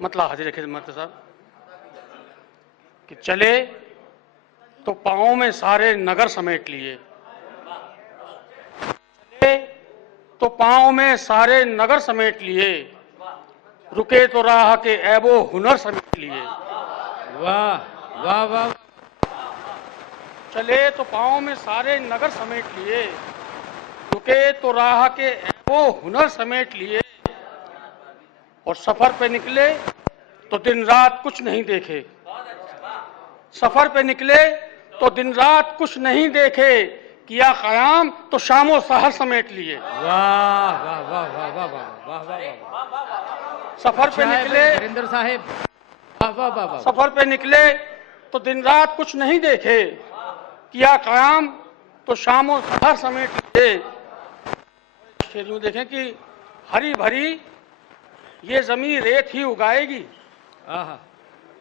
मतलब हाजिर खिदमत साहब कि चले तो पाँव में सारे नगर समेट लिए, चले तो पाँव में सारे नगर समेट लिए, रुके तो राह के ऐबो हुनर समेट लिए। वाह वाह वाह। चले तो पाँव में सारे नगर समेट लिए, रुके तो राह के ऐबो हुनर समेट लिए, और सफर पे निकले तो दिन रात कुछ नहीं देखे, सफर पे निकले तो दिन रात कुछ नहीं देखे, किया क़याम तो शामो सहर समेट लिए। वाह वाह वाह वाह वाह वाह वाह वाह। सफर पे निकले वीरेंद्र साहिब, वाह वाह वाह वाह। सफर पे निकले तो दिन रात कुछ नहीं देखे, किया क़याम तो शामो सहर समेट लिए। शेर यूं देखें कि हरी भरी ये जमीन रेत ही उगाएगी,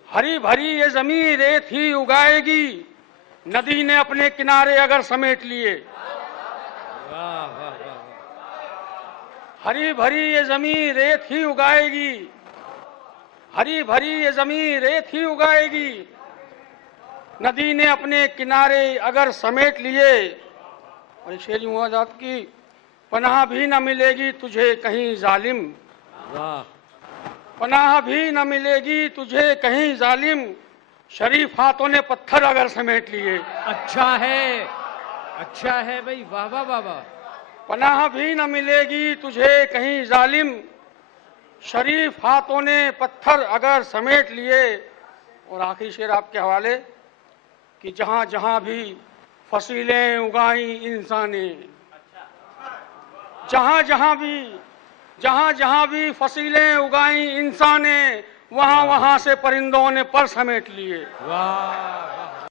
हरी भरी ये जमीन रेत ही उगाएगी, नदी ने अपने किनारे अगर समेट लिए। वाह वाह वाह। हरी भरी ये जमीन रेत ही उगाएगी, हरी भरी ये जमीन रेत ही उगाएगी, नदी ने अपने किनारे अगर समेट लिए। और एक शेर यूं आजाद की, पनाह भी न मिलेगी तुझे कहीं जालिम, वाह। पनाह भी न मिलेगी तुझे कहीं जालिम, शरीफ हाथों ने पत्थर अगर समेट लिए। अच्छा है भाई, वाह वाह वाह वाह। पनाह भी न मिलेगी तुझे कहीं जालिम, शरीफ हाथों ने पत्थर अगर समेट लिए। और आखिरी शेर आपके हवाले कि जहां जहां भी फसीलें उगाई इंसान ने, जहां जहां भी फसीलें उगाई इंसान ने, वहां वहां से परिंदों ने पर समेट लिए। वाह।